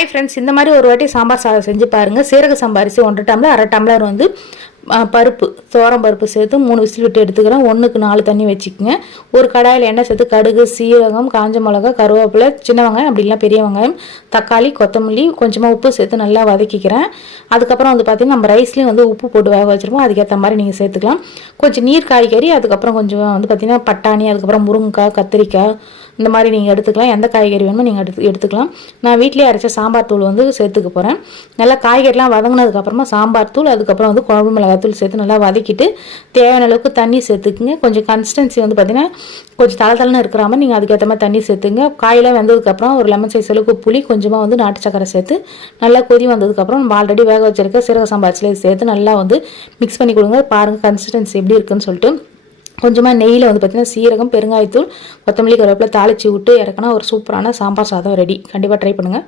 Hi friends, இந்த மாதிரி ஒரு வாட்டி சாம்பார் சாதம் செஞ்சு பாருங்கள். சீரக சம்பா அரிசி 1.5 டம்ளர், 1/2 டம்ளர் வந்து பருப்பு, துவரம் பருப்பு சேர்த்து 3 விசில் விட்டு எடுத்துக்கிறேன். 1க்கு 4 தண்ணி வச்சுக்கோங்க. ஒரு கடாயில் எண்ணெய் சேர்த்து கடுகு, சீரகம், காஞ்ச மிளகா, கருவேப்பிலை, சின்ன வெங்காயம், அப்படி இல்லைனா பெரிய வெங்காயம், தக்காளி, கொத்தமல்லி, கொஞ்சமாக உப்பு சேர்த்து நல்லா வதக்கிக்கிறேன். அதுக்கப்புறம் வந்து பார்த்திங்கன்னா நம்ம ரைஸ்லேயும் வந்து உப்பு போட்டு வேக வச்சுருப்போம். அதுக்கேற்ற மாதிரி நீங்கள் சேர்த்துக்கலாம். கொஞ்சம் நீர் காய்கறி, அதுக்கப்புறம் கொஞ்சம் வந்து பார்த்திங்கன்னா பட்டாணி, அதுக்கப்புறம் முருங்கைக்காய், கத்திரிக்காய், இந்த மாதிரி நீங்கள் எடுத்துக்கலாம். எந்த காய்கறி வேணுமோ நீங்கள் எடுத்துக்கலாம். நான் வீட்டிலே அரைச்ச சாம்பார் தூள் வந்து சேர்த்துக்க போகிறேன். நல்லா காய்கறிலாம் வதங்கினதுக்கப்புறமா சாம்பார் தூள், அதுக்கப்புறம் வந்து குழம்பு மிளகாத்தூள் சேர்த்து நல்லா வதக்கிட்டு தேவையான அளவுக்கு தண்ணி சேர்த்துக்குங்க. கொஞ்சம் கன்சிஸ்டன்சி வந்து பார்த்திங்கன்னா கொஞ்சம் தளதளன்னு இருக்கிற மாதிரி நீங்கள் அதுக்கேற்ற மாதிரி தண்ணி சேர்த்துங்க. காயெல்லாம் வெந்ததுக்கப்புறம் ஒரு லெமன் சைஸ் அளவுக்கு புளி, கொஞ்சமாக வந்து நாட்டு சக்கரை சேர்த்து நல்லா கொதி வந்ததுக்கப்புறம் நம்ம ஆல்ரெடி வேக வச்சிருக்க சீரக சம்பா அரிசியில சேர்த்து நல்லா வந்து மிக்ஸ் பண்ணி கொடுங்க. பாருங்கள் கன்சிஸ்டன்சி எப்படி இருக்குன்னு சொல்லிட்டு. கொஞ்சமாக நெய்யில் வந்து பார்த்திங்கன்னா சீரகம், பெருங்காயத்தூள், கொத்தமல்லி, கருவேப்பிலை தாளித்து விட்டு இறக்குனா ஒரு சூப்பரான சாம்பார் சாதம் ரெடி. கண்டிப்பாக ட்ரை பண்ணுங்கள்.